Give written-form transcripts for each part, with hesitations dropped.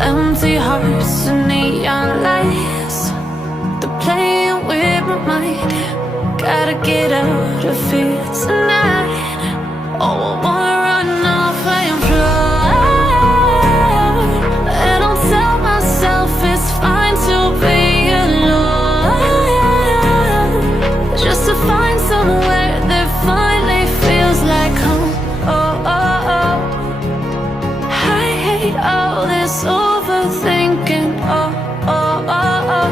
Empty hearts and neon lights, they're playing with my mind. Gotta get out of here tonight. Oh, I wanna run off and fly. And I'll tell myself it's fine to be alone, just to find somewhere that finally feels like home. Oh, oh, oh. I hate all this overthinking. Oh, oh, oh, oh.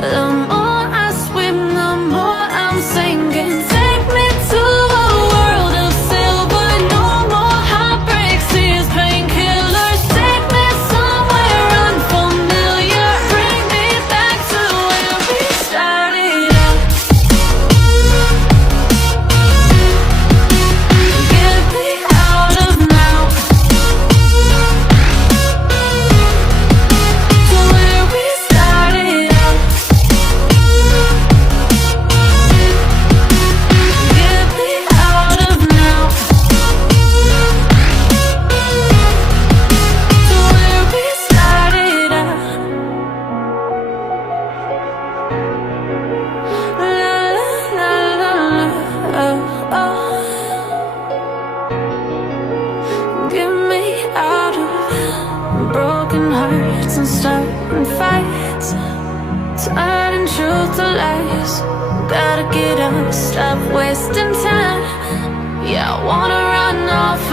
The more I swim, the more I'm sinking. Take me to a world of silver, no more heartbreaks, tears, painkillers. Take me somewhere unfamiliar, bring me back to where we started out. Get me out of now, to where we started out. Get me out of now, to where we started out. La la la la, oh, oh. Get me out of broken hearts and starting fights, turning truth to lies. Gotta get up, stop wasting time. Yeah, I wanna run off